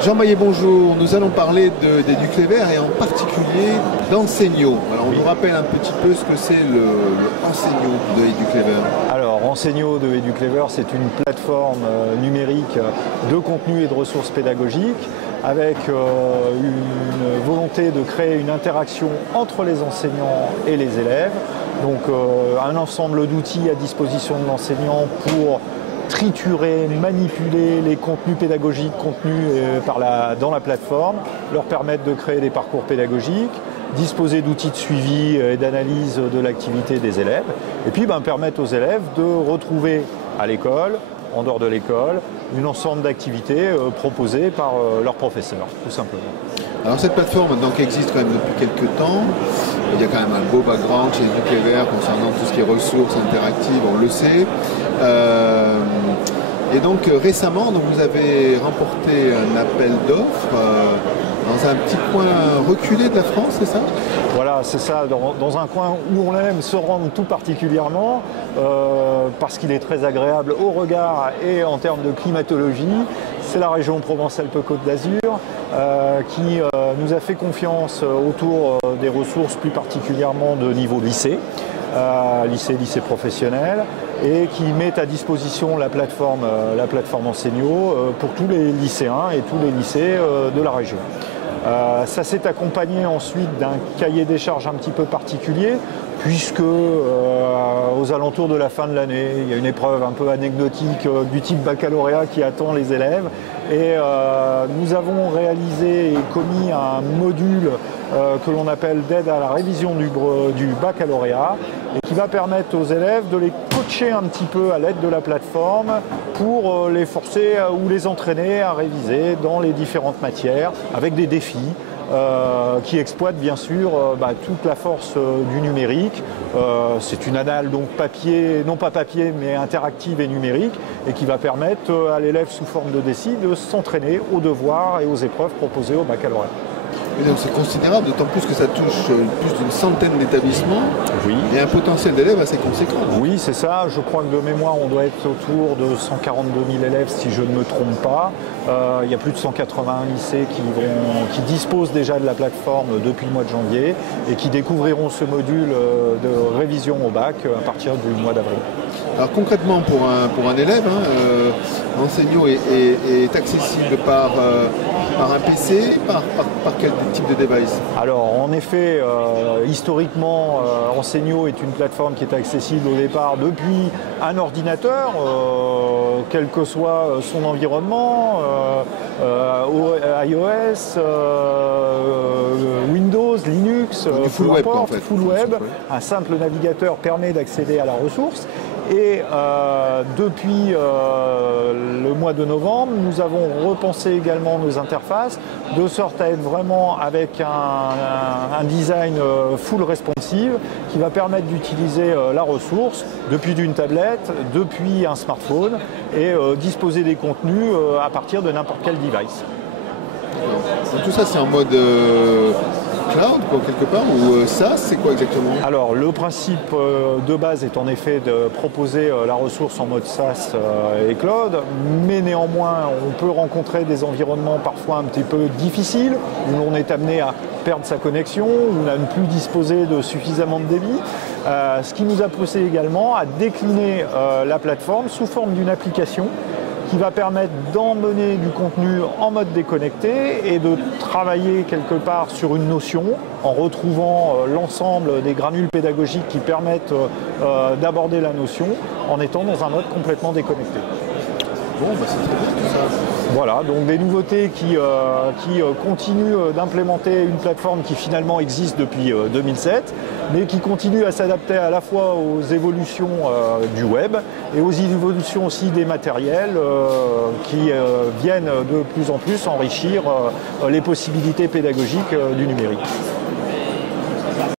Jean Maillet, bonjour. Nous allons parler d'Educlever et en particulier d'Enseignio. Alors on nous rappelle un petit peu ce que c'est le Enseignio de Educlever. Alors Enseignio de Educlever, c'est une plateforme numérique de contenu et de ressources pédagogiques avec une volonté de créer une interaction entre les enseignants et les élèves. Donc un ensemble d'outils à disposition de l'enseignant pour triturer, manipuler les contenus pédagogiques contenus dans la plateforme, leur permettre de créer des parcours pédagogiques, disposer d'outils de suivi et d'analyse de l'activité des élèves, et puis permettre aux élèves de retrouver à l'école, en dehors de l'école, un ensemble d'activités proposées par leurs professeurs, tout simplement. Alors cette plateforme donc existe quand même depuis quelques temps. Il y a quand même un beau background chez Educlever concernant tout ce qui est ressources interactives, on le sait. Et donc récemment, vous avez remporté un appel d'offres dans un petit coin reculé de la France, c'est ça? Voilà, c'est ça, dans un coin où on aime se rendre tout particulièrement, parce qu'il est très agréable au regard et en termes de climatologie. C'est la région Provence-Alpes-Côte d'Azur qui nous a fait confiance autour des ressources, plus particulièrement de niveau lycée. Lycée professionnel, et qui met à disposition la plateforme Enseignio pour tous les lycéens et tous les lycées de la région. Ça s'est accompagné ensuite d'un cahier des charges un petit peu particulier, puisque aux alentours de la fin de l'année, il y a une épreuve un peu anecdotique du type baccalauréat qui attend les élèves. Et nous avons réalisé et commis un module que l'on appelle d'aide à la révision du baccalauréat, et qui va permettre aux élèves de les coacher un petit peu à l'aide de la plateforme pour les forcer ou les entraîner à réviser dans les différentes matières avec des défis qui exploitent bien sûr toute la force du numérique. C'est une annale donc papier, non pas papier mais interactive et numérique, et qui va permettre à l'élève sous forme de défi de s'entraîner aux devoirs et aux épreuves proposées au baccalauréat. C'est considérable, d'autant plus que ça touche plus d'une centaine d'établissements. Oui. Et un potentiel d'élèves assez conséquent. Oui, c'est ça. Je crois que de mémoire, on doit être autour de 142 000 élèves, si je ne me trompe pas. Il y a plus de 180 lycées qui disposent déjà de la plateforme depuis le mois de janvier et qui découvriront ce module de révision au bac à partir du mois d'avril. Alors concrètement, pour un élève, Enseignio est accessible par un PC, par quel type de device? Alors en effet, historiquement, Enseignio est une plateforme qui est accessible au départ depuis un ordinateur, quel que soit son environnement, iOS, Windows, Linux, du full web, en fait. Full web. Un simple navigateur permet d'accéder à la ressource. Et depuis le mois de novembre, nous avons repensé également nos interfaces de sorte à être vraiment avec un design full responsive qui va permettre d'utiliser la ressource depuis une tablette, depuis un smartphone, et disposer des contenus à partir de n'importe quel device. Donc tout ça c'est en mode cloud quelque part, ou SaaS, c'est quoi exactement? Alors le principe de base est en effet de proposer la ressource en mode SaaS et cloud, mais néanmoins on peut rencontrer des environnements parfois un petit peu difficiles, où l'on est amené à perdre sa connexion, où on a ne plus disposer de suffisamment de débit, ce qui nous a poussé également à décliner la plateforme sous forme d'une application qui va permettre d'emmener du contenu en mode déconnecté et de travailler quelque part sur une notion en retrouvant l'ensemble des granules pédagogiques qui permettent d'aborder la notion en étant dans un mode complètement déconnecté. Bon, c'est très bien tout ça. Voilà, donc des nouveautés qui continuent d'implémenter une plateforme qui finalement existe depuis 2007, mais qui continue à s'adapter à la fois aux évolutions du web et aux évolutions aussi des matériels qui viennent de plus en plus enrichir les possibilités pédagogiques du numérique.